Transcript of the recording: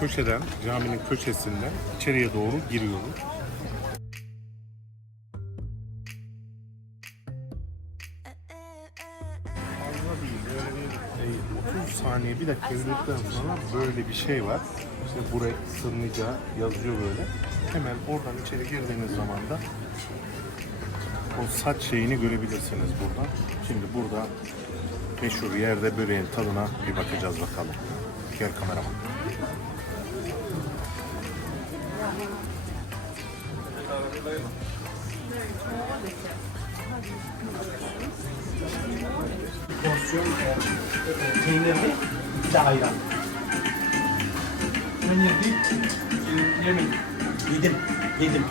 köşeden, caminin köşesinden içeriye doğru giriyoruz. Fazla değil, böyle bir, e, 30 saniye, bir dakika yürüdükten sonra böyle bir şey var. İşte buraya sığınacağı yazıyor böyle. Hemen oradan içeri girdiğiniz zaman da o saç şeyini görebilirsiniz buradan. Şimdi burada meşhur yerde böreğin tadına bir bakacağız bakalım. Gel kameraman. Porsiyon e, e, peynirli bir de ayran. Ben yedim, yemedim. Yedim, yedim.